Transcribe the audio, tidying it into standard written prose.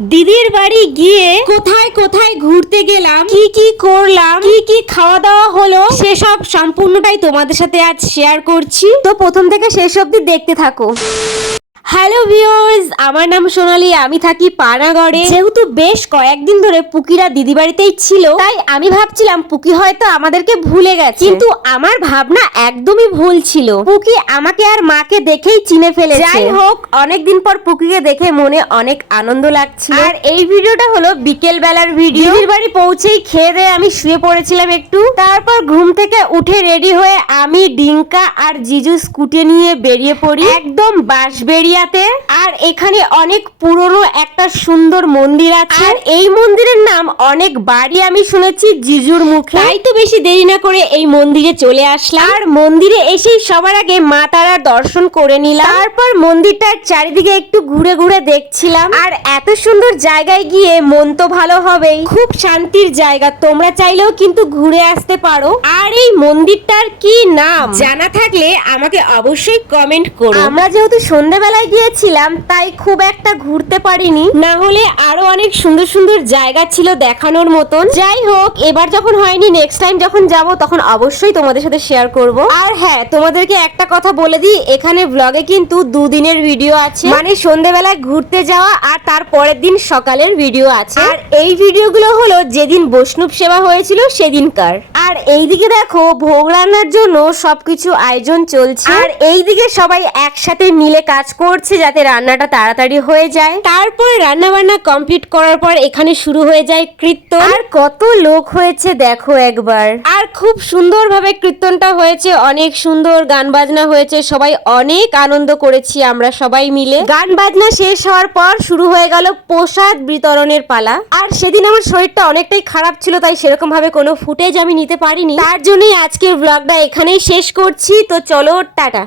দিদির বাড়ি গিয়ে কোথায় কোথায় ঘুরতে গেলাম, কি কি করলাম, কি কি খাওয়া দাওয়া হলো, সেসব সম্পূর্ণটাই তোমাদের সাথে আজ শেয়ার করছি। তো প্রথম থেকে শেষ অবধি দেখতে থাকো। হ্যালো ভিউয়ার্স, আমার নাম সোনালি, আমি থাকি পানাগড়ে। যেহেতু বেশ কয়েকদিন ধরে পুকিরা দিদি বাড়িতেই ছিল, তাই আমি ভাবছিলাম পুকি হয়তো আমাদেরকে ভুলে গেছে, কিন্তু আমার ভাবনা একদমই ভুল ছিল। পুকি আমাকে আর মাকে দেখেই চিনে ফেলেছে। যাই হোক, অনেকদিন পর পুকিকে দেখে মনে অনেক আনন্দ লাগছিল। আর এই ভিডিওটা হলো বিকেল বেলার ভিডিও। দিদির বাড়ি পৌঁছেই খেয়ে দিয়ে আমি শুয়ে পড়েছিলাম একটু। তারপর ঘুম থেকে উঠে রেডি হয়ে আমি, ডিঙ্কা আর জিজু স্কুটি নিয়ে বেরিয়ে পড়ি একদম বাঁশবেড়িয়াতে। আর এখানে অনেক পুরনো একটা সুন্দর মন্দির আছে, আর এই মন্দিরের নাম অনেক বাড়ি আমি শুনেছি জিজুর মুখে। তাই তো বেশি দেরি না করে এই মন্দিরে চলে আসলাম। আর মন্দিরে এসেই সবার আগে মা তারার দর্শন করে নিলাম। তারপর মন্দিরটার চারিদিকে একটু ঘুরে ঘুরে দেখছিলাম। আর এত সুন্দর জায়গায় গিয়ে মন তো ভালো হবেই, খুব শান্তির জায়গা, তোমরা চাইলেও কিন্তু ঘুরে আসতে পারো। আর এই মন্দিরটার কি নাম জানা থাকলে আমাকে অবশ্যই কমেন্ট করো। আমরা যেহেতু সন্ধ্যাবেলায় গিয়েছিলাম তাই খুব একটা ঘুরতে পারিনি, না হলে আরো অনেক সুন্দর সুন্দর জায়গা ছিল দেখানোর মতন। যাই হোক, এবার যখন হয়নি, নেক্সট টাইম যখন যাব তখন অবশ্যই তোমাদের সাথে শেয়ার করব। আর হ্যাঁ, তোমাদেরকে একটা কথা বলে দিই, এখানে ব্লগে কিন্তু দুদিনের ভিডিও আছে, মানে সন্ধ্যাবেলায় ঘুরতে যাওয়া আর তার পরের দিন সকালের ভিডিও আছে। আর এই ভিডিওগুলো হলো যেদিন বৈষ্ণব সেবা হয়েছিল সেদিনকার। আর এইদিকে দেখো ভোগ রান্নার জন্য সবকিছু আয়োজন চলছে, আর এইদিকে সবাই একসাথে মিলে কাজ করছে যাতে রান্নাটা তাড়াতাড়ি হয়ে যায়। তারপর রান্না বান্না কমপ্লিট করার পর এখানে শুরু হয়ে যায় কীর্তন। আর কত লোক হয়েছে দেখো একবার, আর খুব সুন্দরভাবে কীর্তনটা হয়েছে, অনেক সুন্দর গান বাজনা হয়েছে, সবাই অনেক আনন্দ করেছি আমরা সবাই মিলে। গান বাজনা শেষ হওয়ার পর শুরু হয়ে গেল প্রসাদ বিতরণের পালা। আর সেদিন আমার শরীরটা অনেকটাই খারাপ ছিল, তাই সেরকম ভাবে কোনো ফুটেজ আমি নিতে পারিনি, তার জন্যই আজকের ব্লগটা এখানেই শেষ করছি। তো চলো, টাটা।